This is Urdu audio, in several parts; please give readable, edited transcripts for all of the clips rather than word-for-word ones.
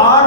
8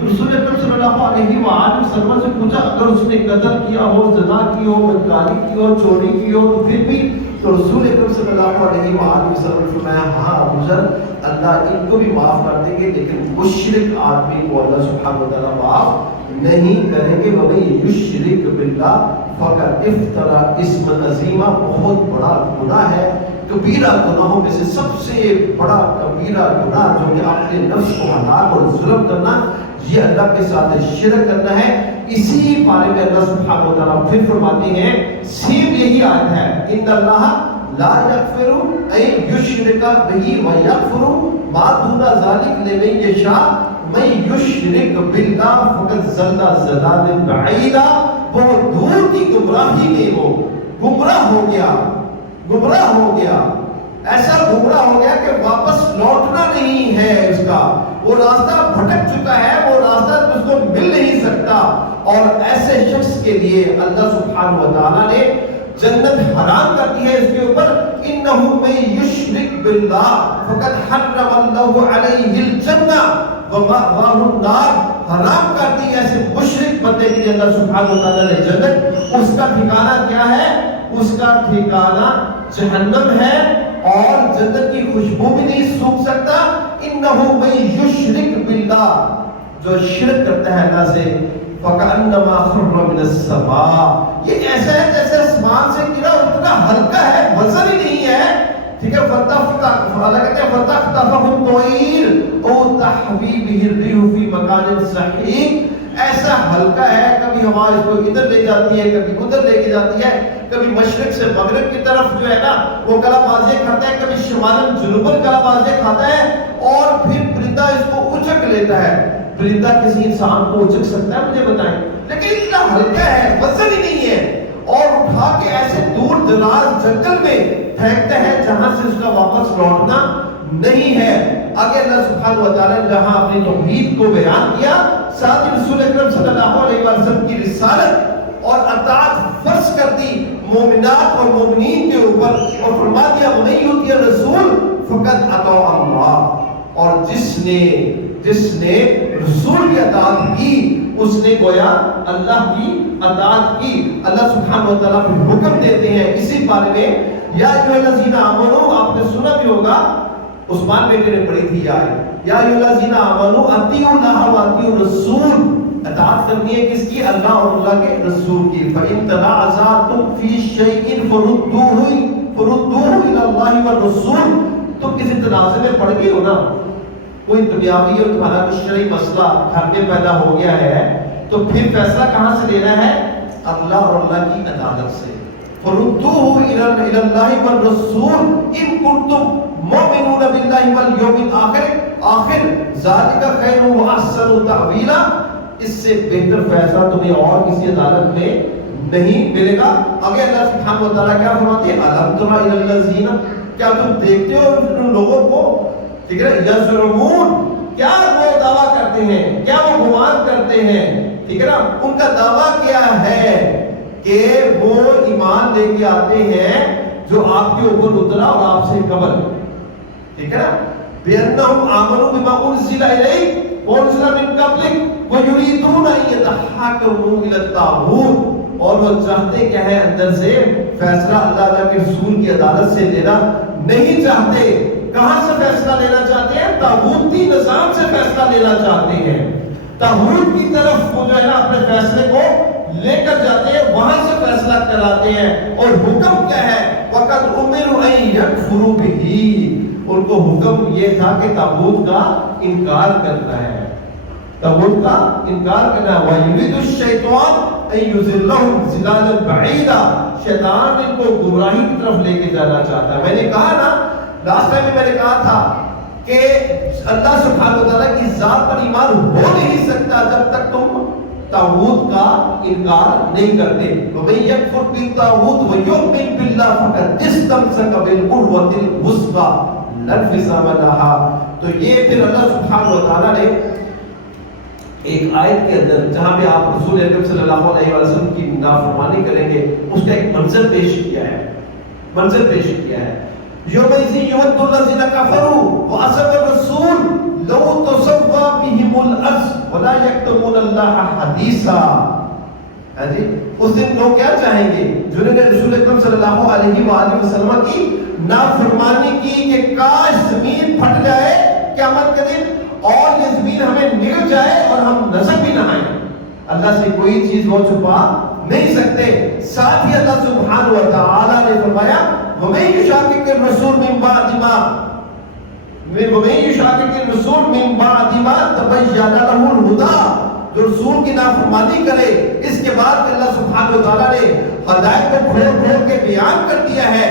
تو رسول اکرم صلی اللہ علیہ وآلہ وسلم سے پوچھا اگر اس نے قتل کیا ہو، زنا کی ہو، بدکاری کی ہو، چوری کی ہو تو پھر بھی؟ تو رسول اکرم صلی اللہ علیہ وآلہ وسلم نے فرمایا ہاں ابو ذر اللہ ان کو بھی معاف کر دیں گے، لیکن مشرک آدمی کو اللہ سبحانہ وتعالیٰ معاف نہیں کریں گے۔ وَمَن یشرک باللہ فقط افترا اسم عظیمہ، بہت بڑا گناہ ہے، کبیرہ گناہوں میں سے سب سے بڑا کبیرہ گناہ جو کہ اپنے نفس کو ہلاک اور ظلم کرنا، یہ اللہ کے ساتھ شرک کرنا ہے۔ اسی بارے میں اللہ سبحانہ و تعالیٰ پھر فرماتے ہیں، سیم یہی آیت ہے، ان اللہ لا یغفر ان یشرک بہ ویغفر ما دون ذلک لمن یشاء من یشرک باللہ فقد ضل ضلالا بعیدا۔ بہت دور کی گمراہی میں وہ گمراہ ہو گیا، گمراہ ہو گیا، ایسا گمراہ ہو گیا کہ واپس لوٹنا نہیں ہے اس کا، وہ راستہ بھٹک چکا ہے، وہ راستہ اس کو مل نہیں سکتا۔ اور ایسے شخص کے لیے اللہ سبحانہ و تعالیٰ نے جنت حرام کر دی ہے اس کے اوپر، انہ من یشرک باللہ فقد حرم اللہ علیہ الجنہ ومأواہ النار، حرام کر دی ایسے مشرک بندے کے لیے اللہ سبحانہ و تعالیٰ نے جنت، اس کا ٹھکانہ کیا ہے؟ اس کا ٹھکانہ جہنم ہے، اور جنت کی خوشبو بھی نہیں سونگھ سکتا۔ انہ من یشرک باللہ، جو شرک کرتا ہے اللہ سے، فکأنما خر من السماء، یہ ایسا ہے جیسے آسمان سے گرا، اتنا ہلکا ہے، وزن ہی نہیں ہے، ٹھیک ہے۔ اللہ کہتے ہیں فَتَخْطَفَهُ الطَّيْرُ أَوْ تَحْوِي بِهِ الرِّيحُ فِي مَكَانٍ سَحِيقٍ، ایسا ہلکا ہے، کبھی ہوا اس کو ادھر لے جاتی ہے، کبھی ادھر لے کے جاتی ہے، کبھی مشرق سے مغرب کی طرف جو ہے نا وہ کلا بازی کھاتا ہے، کبھی شمال جنوباً کلا بازی کھاتا ہے، اور پھر پرندہ اس کو اچک لیتا ہے۔ پرندہ کسی انسان کو اچک سکتا ہے؟ مجھے بتائیں، لیکن اتنا ہلکا ہے، وزن ہی نہیں ہے، اور اٹھا کے ایسے دور دراز جنگل میں پھینکتا ہے جہاں سے اس کا واپس لوٹنا نہیں ہے۔ آگے اللہ سبحانہ و تعالیٰ نے جہاں اپنی توحید کو بیان کیا، ساتھ ہی رسول اکرم صلی اللہ علیہ وسلم کی رسالت اور اطاعت فرض کر دی مومنات اور مومنین کے اوپر، اور فرما دیا وَمَن یُطِعِ الرَّسُولَ فَقَدْ أَطَاعَ اللَّهَ، اور جس نے رسول کی اطاعت کی اس نے گویا اللہ کی اطاعت کی۔ اللہ سبحانہ و تعالیٰ پھر حکم دیتے ہیں اسی بارے میں، یا ایھا الذین آمنوا، آپ نے سنا بھی ہوگا، عثمان بیٹے نے پڑھی تھی یا ایھا الذین آمنوا اطیعوا اللہ واطیعوا الرسول، اطاعت کرنی ہے کس کی؟ اللہ اور اللہ کے رسول کی۔ فَإِن تَنَازَعْتُمْ فِي شَيْءٍ فَرُدُّوهُ إِلَى اللَّهِ وَالرَّسُولِ، تم کسی تنازع میں پڑ گئے ہو نا، کوئی دنیاوی اور تمہارا کچھ شرعی مسئلہ گھر میں پیدا ہو گیا ہے، تو پھر فیصلہ کہاں سے لینا ہے؟ اللہ اور اللہ کی عدالت سے۔ فَرُدُّوهُ إِلَى اللَّهِ وَالرَّسُولِ إِن كُنتُم مُؤْمِنُونَ بِاللَّهِ وَالْيَوْمِ الْآخِرِ ذَلِكَ خَيْرٌ وَأَحْسَنُ تَأْوِيلًا، اس سے بہتر فیصلہ تمہیں اور کسی عدالت میں نہیں ملے گا۔ آگے اللہ سبحانہ و تعالیٰ کیا فرماتے ہیں؟ أَلَمْ تَرَ إِلَى الَّذِينَ، کیا تم دیکھتے ہو ان لوگوں کو، ٹھیک ہے، یزعمون، کیا وہ دعویٰ کرتے ہیں، کیا وہ گمان کرتے ہیں، ٹھیک ہے نا، ان کا دعویٰ کیا ہے کہ وہ ایمان لے کے آتے ہیں جو آپ کے اوپر اترا اور آپ سے قبل، ٹھیک ہے نا، بِأَنَّهُمْ آمَنُوا بِمَا أُنزِلَ إِلَيْكَ وَأُنزِلَ مِن قَبْلِكَ وَيُرِيدُونَ أَن يَتَحَاكَمُوا إِلَى الطَّاغُوتِ، اور وہ چاہتے کیا ہے اندر سے فیصلہ اللہ کے رسول کی عدالت سے لینا نہیں چاہتے۔ کہاں سے فیصلہ لینا چاہتے ہیں؟ طاغوتی نظام سے فیصلہ لینا چاہتے ہیں، طاغوت کی طرف وہ جو ہے نا اپنے فیصلے کو لے کر جاتے ہیں، وہاں سے فیصلہ کراتے ہیں۔ اور حکم کیا ہے؟ وَقَدْ أُمِرُوا أَن يَكْفُرُوا بِهِ، ان کو حکم یہ تھا کہ طاغوت کا انکار کرنا ہے، طاغوت کا انکار کرنا ہے۔ وَيُرِيدُ الشَّيْطَانُ أَن يُضِلَّهُمْ ضِلَالًا بَعِيدًا، شیطان ان کو گمراہی کی طرف لے کے جانا چاہتا ہے۔ میں نے کہا نا لاسٹ ٹائم میں نے کہا تھا کہ اللہ سبحانہ و تعالیٰ کی ذات پر ایمان ہو نہیں سکتا جب تک تم طاغوت کا انکار نہیں کرتے۔ وَمَن يَكْفُرْ بِالطَّاغُوتِ وَيُؤْمِن بِاللَّهِ فَقَدِ اسْتَمْسَكَ بِالْعُرْوَةِ الْوُثْقَىٰ لَا انفصام لَهَا۔ تو یہ پھر اللہ سبحانہ و تعالیٰ نے ایک آیت کے اندر جہاں پہ آپ رسول اکرم صلی اللہ علیہ وسلم کی نافرمانی کریں گے اس کا ایک منظر پیش کیا ہے، منظر پیش کیا ہے۔ يَوْمَئِذٍ يَوَدُّ الَّذِينَ كَفَرُوا وَعَصَوُا الرَّسُولَ لو تسوى بهم الارض ولا يكتمون الله حديثا. جی اس دن لوگ کیا چاہیں گے؟ جنہوں نے رسول اکرم صلی اللہ علیہ وآلہ وسلم کی نافرمانی کی کہ کاش زمین پھٹ جائے قیامت کے دن اور یہ زمین ہمیں نگل جائے اور ہم نظر بھی نہ آئیں. اللہ سے کوئی چیز وہ چھپا نہیں سکتے. ساتھ ہی اللہ سبحانہ و تعالی نے فرمایا وَمَن يُشَاقِقِ الرَّسُولَ مِن بَعْدِ مَا تَبَيَّنَ لَهُ الْهُدَىٰ. جو رسول کی نافرمانی کرے اس کے بعد کہ اللہ سبحانہ و تعالیٰ نے ہدایت کو کھول کھول کے بیان کر دیا ہے.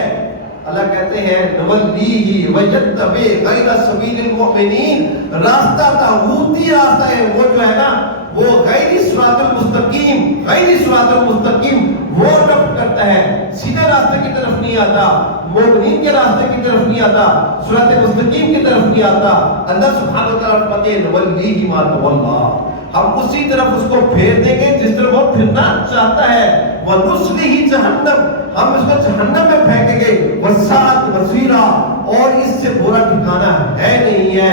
اللہ کہتے ہیں نَوَلِّيهِ وَيَتَّبِعْ غَيْرَ سَبِيلِ الْمُؤْمِنِينَ. راستہ طاغوتی راستہ ہے وہ جو ہے نا وہ غیر صراط المستقیم وہ رفت کرتا ہے, سیدھے راستے کی طرف نہیں آتا, مومنین کے راستے کی طرف نہیں آتا, صراط مستقیم کی طرف نہیں آتا. اللہ سبحانہ و تعالیٰ فرماتے ہیں نَوَلِّيهِ مَا تَوَلَّىٰ. ہم اسی طرف اس کو پھیر دیں گے جس طرف وہ پھرنا چاہتا ہے. وَنُصْلِهِ جَهَنَّمَ. ہم اس کو جہنم میں پھینکیں گے. وَسَاءَتْ مَصِيرًا. اور اس سے برا ٹھکانہ ہے نہیں ہے.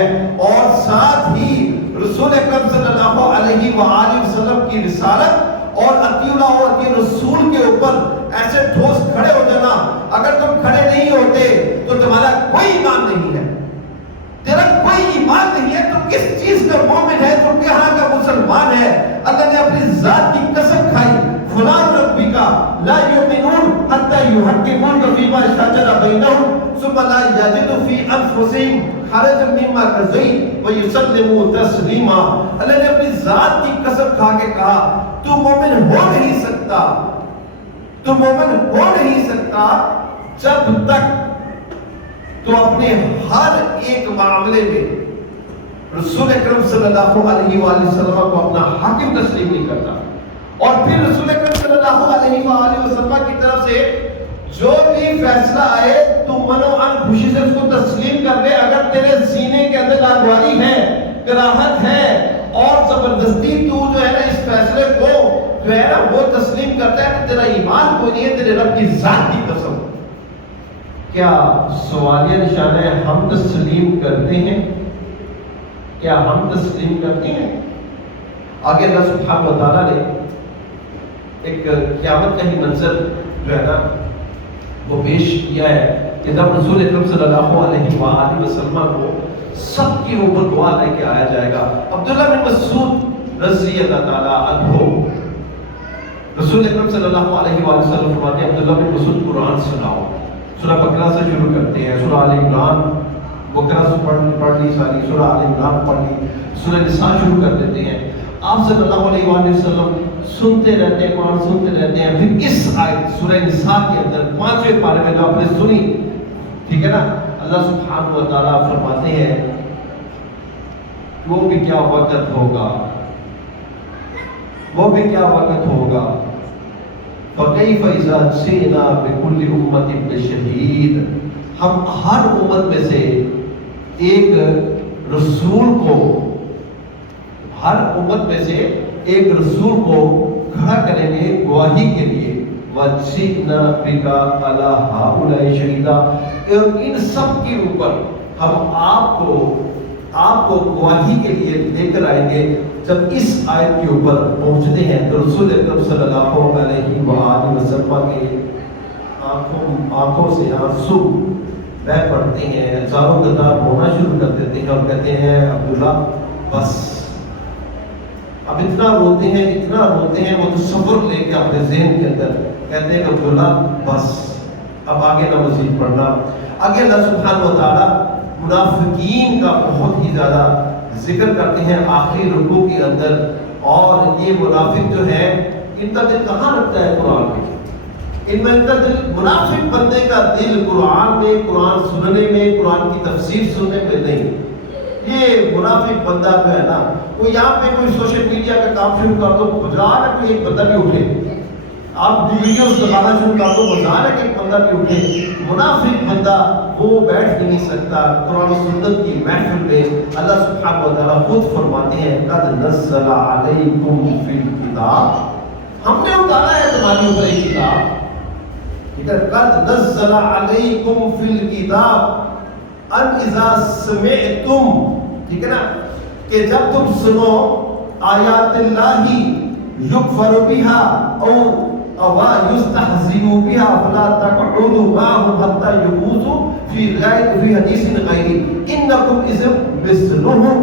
اور ساتھ ہی رسول اکرم صلی اللہ علیہ وآلہ وسلم کی رسالت اور اطیع اللہ اور اطیع رسول کے اوپر ایسے ٹھوس کھڑے ہو جانا. اگر تم کھڑے نہیں ہوتے تو تمہارا کوئی ایمان نہیں ہے, تیرا کوئی ایمان نہیں ہے, تو کس چیز کا مومن ہے, تو کہاں کا مسلمان ہے. اللہ نے اپنی ذات کی قسم کھائی فلاں ربی کا لا یؤمنون حتی یحکمون فیما شجر بینہم ثم لا یجدوا فی انفسہم حرجا مما قضیت ویسلموا تسلیما. اللہ نے اپنی ذات کی قسم کھا کے کہا تو مومن ہو نہیں سکتا, تو مومن ہو نہیں سکتا جب تک تو اپنے ہر ایک معاملے میں رسول اکرم صلی اللہ علیہ وآلہ وسلم کو اپنا حاکم تسلیم نہیں کرتا. اور پھر رسول اکرم صلی اللہ علیہ وآلہ وسلم کی طرف سے جو بھی فیصلہ آئے تو منو ان خوشی سے اس کو تسلیم کر لے. اگر تیرے سینے کے اندر ناگواری ہے, کراہت ہے اور زبردستی تو جو ہے نا اس فیصلے کو جو ہے نا وہ تسلیم کرتا ہے تو تیرا ایمان کوئی نہیں ہے, تیرے رب کی ذات کی قسم. کیا سوالیہ نشانہ ہے ہم تسلیم کرتے ہیں؟ کیا ہم تسلیم کرتے ہیں؟ آگے اللہ سبحانہ و تعالیٰ نے ایک قیامت کا ہی منظر جو ہے نا وہ پیش کیا ہے کہ جب رسول اکرم صلی اللہ علیہ وآلہ وسلم کو سب کے اوپر دعا لے کے آیا جائے گا. عبداللہ بن مسعود رضی اللہ تعالیٰ عنہ رسول اکرم صلی اللہ علیہ وآلہ وسلم فرماتے ہیں عبداللہ بن مسعود قرآن سناؤ. سورہ بقرہ سے شروع کرتے ہیں, سورہ آل عمران بقرہ سے پڑھ لی ساری, سورہ آل عمران پڑھ لی, سورہ نساء شروع کر دیتے ہیں. آپ صلی اللہ علیہ وآلہ وسلم سنتے رہتے ہیں, قرآن سنتے رہتے ہیں. پھر اس آیت سورہ نساء کے اندر 5ویں پارے میں جو آپ نے سنی, ٹھیک ہے نا, اللہ سبحانہ و تعالیٰ فرماتے ہیں وہ بھی کیا وقت ہوگا, وہ بھی کیا وقت ہوگا. فَكَيْفَ إِذَا جِئْنَا بِكُلِّ أُمَّةٍ بِشَهِيدٍ. ہم ہر امت میں سے ایک رسول کو, ہر امت میں سے ایک رسول کو کھڑا کریں گے گواہی کے لیے. وَجِئْنَا بِكَ عَلَىٰ هَٰؤُلَاءِ شَهِيدًا. اور ان سب کے اوپر ہم آپ کو گواہی کے لیے لے کر آئیں گے. جب اس آیت کے اوپر پہنچتے ہیں تو رسول اکرم صلی اللہ علیہ وآلہ وسلم کے آنکھوں سے آنسو بہہ پڑتے ہیں, ہزاروں قطار رونا شروع کر دیتے ہیں اور کہتے ہیں عبداللہ بس. اب اتنا روتے ہیں وہ تصور لے کے اپنے ذہن کے اندر کہتے ہیں کہ عبداللہ بس اب آگے نہ مزید پڑھنا. آگے اللہ سبحانہ و تعالیٰ منافقین کا بہت ہی زیادہ ذکر کرتے ہیں آخری رکوع کے اندر. اور یہ منافق جو ہے ان کا دل کہاں رکھتا ہے قرآن میں, ان میں ان کا دل, منافق بندے کا دل قرآن میں, قرآن سننے میں, قرآن کی تفسیر سننے میں نہیں. یہ منافق بندہ جو ہے نا وہ یہاں پہ کوئی سوشل میڈیا کا کام شروع کر دو, بازار ہے کوئی ایک بندہ بھی اٹھے, آپ ویڈیوز دکھانا شروع کر دو, بازار ہے کہ ایک بندہ بھی اٹھے. منافق بندہ وہ بیٹھ نہیں سکتا قرآن و سنت کی محفل میں. اللہ سبحانہ و تعالیٰ خود فرماتے ہیں قد نزل علیکم فی الکتاب, ہم نے اتارا ہے تمہاری اوپر ایک کتاب. قد نزل علیکم فی الکتاب ان اذا سمعتم ٹھیک ہے نا، کہ جب تم سنو آیات اللہ یکفر بہا او یستہزئ بہا فلا تقعدوا معهم حتى يخوضوا في حدیث غیرہ انکم اذا مثلهم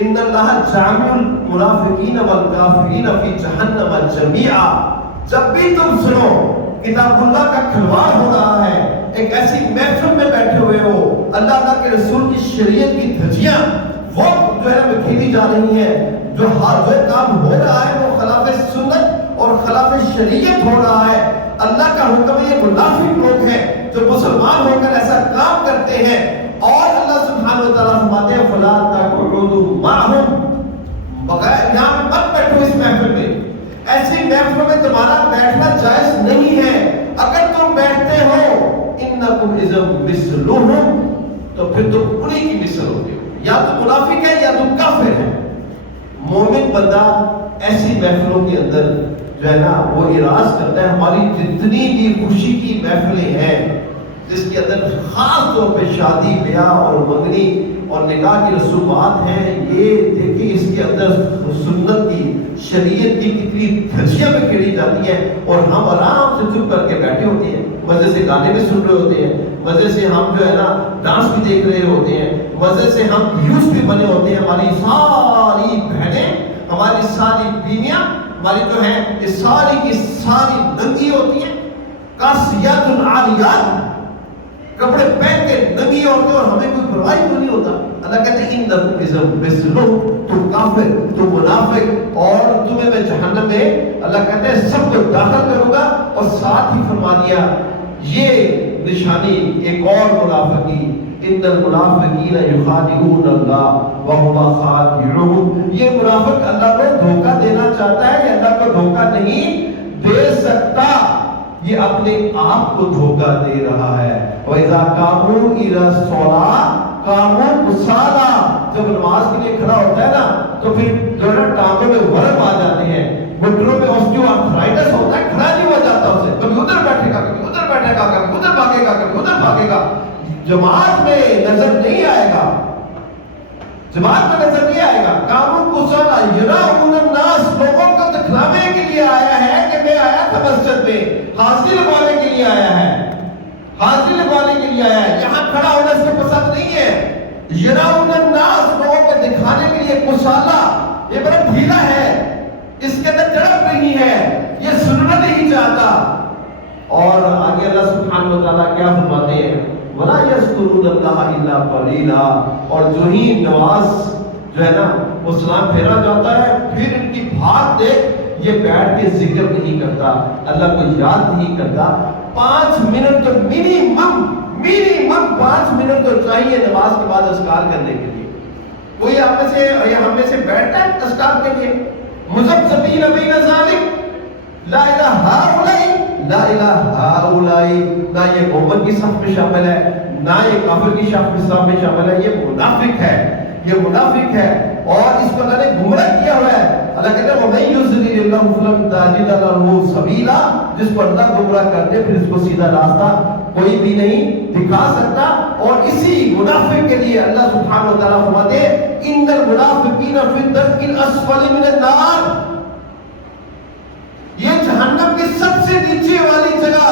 ان اللہ جامع المنافقین والکافرین فی جہنم جمیعا. جب بھی تم سنو کتاب اللہ کا کھلواڑ ہو رہا ہے، ایک ایسی محفل میں بیٹھے ہوئے ہو، اللہ تعالیٰ کے رسول کی شریعت کی دھجیاں وہ جو ہے بکھیری جا رہی ہیں، جو کام ہو رہا ہے وہ خلاف سنت اور خلاف شریعت ہو رہا ہے، اللہ کا حکم ہے. یہ منافق لوگ ہیں جو مسلمان ہو کر ایسا کام کرتے ہیں، اور اللہ سبحانہ و تعالیٰ فرماتے ہیں فلا تقعدوا معهم، بغیر یہاں پہ مت بیٹھو اس محفل میں، ایسی محفل میں تمہارا بیٹھنا جائز نہیں ہے. اگر تم بیٹھتے ہو انکم اذا مثلهم، تو پھر تم انہی کی مثل ہوتے ہو، یا تو منافق ہے یا تم کافر ہے. مومن بندہ ایسی محفلوں کے اندر جو ہے نا وہ اراض کرتا ہے. ہماری جتنی بھی خوشی کی محفلیں ہیں جس کے اندر خاص طور پہ شادی بیاہ اور منگنی اور نکاح کی رسومات ہیں، یہ دیکھیں اس کے اندر سنت کی شریعت کی کتنی دھجیاں میں کھیلی جاتی ہیں، اور ہم آرام سے چپ کر کے بیٹھے ہوتے ہیں، مزے سے گانے بھی سن رہے ہوتے ہیں، مزے سے ہم جو ہے نا ڈانس بھی دیکھ رہے ہوتے ہیں، مزے سے ہم ویوز بھی بنے ہوتے ہیں. ہماری ساری بہنیں، ہماری ساری بیویاں، ہماری جو ہیں یہ ساری کی ساری ننگی ہوتی ہیں، کاسیات عاریات، کپڑے پہن کے ننگی ہوتے ہیں، اور ہمیں کوئی پرواہ کیوں نہیں ہوتا. اللہ کہتے ہیں انکم اذا مثلهم، تم کافر، تم منافق، اور تمہیں میں جہنم میں اللہ کہتے ہیں سب کو داخل کروں گا. اور ساتھ ہی فرما دیا یہ نشانی ایک اور منافق کی، ان المنافقین یخادعون اللہ وهم خادعون. یہ منافق اللہ کو دھوکہ دینا چاہتا ہے، یہ اللہ کو دھوکہ نہیں دے سکتا، یہ اپنے آپ کو دھوکہ دے رہا ہے. وَإِذَا قَامُوا إِلَى الصَّلَاةِ قَامُوا كُسَالَىٰ. جب نماز کے لیے کھڑا ہوتا ہے نا تو پھر جو ہے ٹانگوں میں ورم آ جاتے ہیں، گھٹنوں میں آسٹیوآرتھرائٹس ہوتا ہے، کھڑا نہیں ہو جاتا اسے، کبھی ادھر بیٹھے گا، کبھی ادھر بیٹھے گا، کبھی ادھر بھاگے گا، کبھی ادھر بھاگے گا. جماعت میں نظر نہیں آئے گا، جماعت میں نظر نہیں آئے گا. قَامُوا كُسَالَىٰ يُرَاءُونَ النَّاسَ، لوگوں کو دکھلانے کے لیے آیا ہے کہ میں آیا تھا مسجد میں، حاضری لگوانے کے لیے آیا ہے، حاضری لگوانے کے لیے آیا ہے. یہاں کھڑا ہونا اس کو پسند نہیں ہے. یراؤن الناس، لوگوں کو دکھانے کے لیے. کسالہ، یہ بڑا ڈھیلا ہے، اس کے اندر جڑپ نہیں ہے، یہ سننا نہیں چاہتا. اور آگے اللہ سبحانہ و تعالیٰ کیا فرماتے ہیں، وَلَا يَذْكُرُونَ اللَّهَ إِلَّا قَلِيلًا. اور جو ہی نماز جو ہے نا وہ سلام پھیرا جاتا ہے، پھر ان کی بھاگ دیکھ یہ بیٹھ کے ذکر نہیں کرتا، اللہ کو یاد نہیں کرتا. 5 منٹ تو منیمم 5 منٹ تو چاہیے نماز کے بعد اذکار کرنے کے لیے. کوئی آپ میں سے یا ہم میں سے بیٹھتا ہے اذکار کے لیے؟ مذبذبین بین ذالک، لا الہ ہؤلاء لا الہ ہؤلاء. نہ یہ مومن کی صف میں شامل ہے، نہ یہ کافر کی صف میں شامل ہے. یہ منافق ہے، یہ منافق ہے، اور اس کو اللہ نے گمراہ کیا ہوا ہے. اللہ کہتا ہے وَمَن يُضْلِلِ اللَّهُ فَلَن تَجِدَ لَهُ سَبِيلًا. جس پر اللہ گمراہ کر دے پھر اس کو سیدھا راستہ کوئی بھی نہیں دکھا سکتا. اور اسی منافق کے لیے اللہ سبحانہ و تعالیٰ فرماتے ہیں ان المنافقین فی الدرک الاسفل من النار. یہ جہنم کی سب سے نیچے والی جگہ،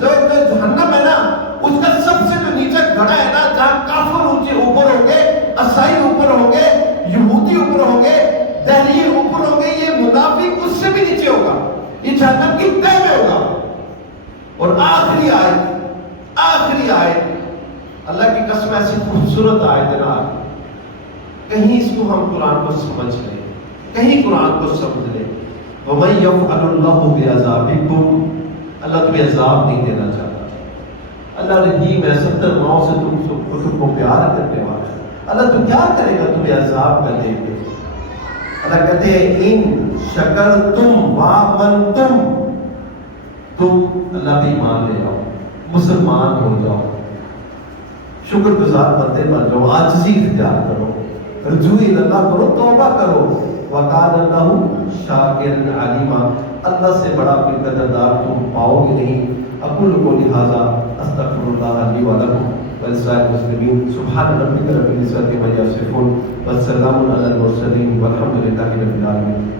جو جہنم ہے نا اس کا سب سے جو نیچے گڑھا ہے نا، جہاں کافر اونچے اوپر ہوں گے، عیسائی اوپر ہوں گے، یہودی اوپر ہوں گے، دہریے اوپر ہوں گے، یہ منافق اس سے بھی نیچے ہوگا، یہ جہنم کی تہہ میں ہوگا. اور آخری آیت اللہ کی قسم ایسی خوبصورت آیت ہے نا، کہیں اس کو ہم قرآن کو سمجھ لیں، کہیں قرآن کو سمجھ لیں. وَمَن يَفْعَلُ اللَّهُ بِعَذَابِكُمْ، اللہ تمہیں عذاب نہیں دینا چاہتا. اللہ رحیم ہے، 70 ماؤں سے تم کو پیار کرنے والا ہے. اللہ تو کیا کرے گا تمہیں عذاب کر دے گا. اللہ کہتے ہیں ان شکرتم وآمنتم، تم اللہ بھی مان لے جاؤ، مسلمان ہو جاؤ، شکر گزار بندے بن جاؤ، عاجزی اختیار کرو، رجوع اللہ کرو، توبہ کرو. وَقَالَ اللَّهُ شَاكِرًا عَلِيمًا، اللہ سے بڑا قدردار تم پاؤ گے نہیں. اقول قولی ھذا استغفر اللہ لی ولکم. ولسائر المسلمين. سبحان ربك رب العزة عما يصفون والسلام على المرسلين والحمد لله رب العالمين.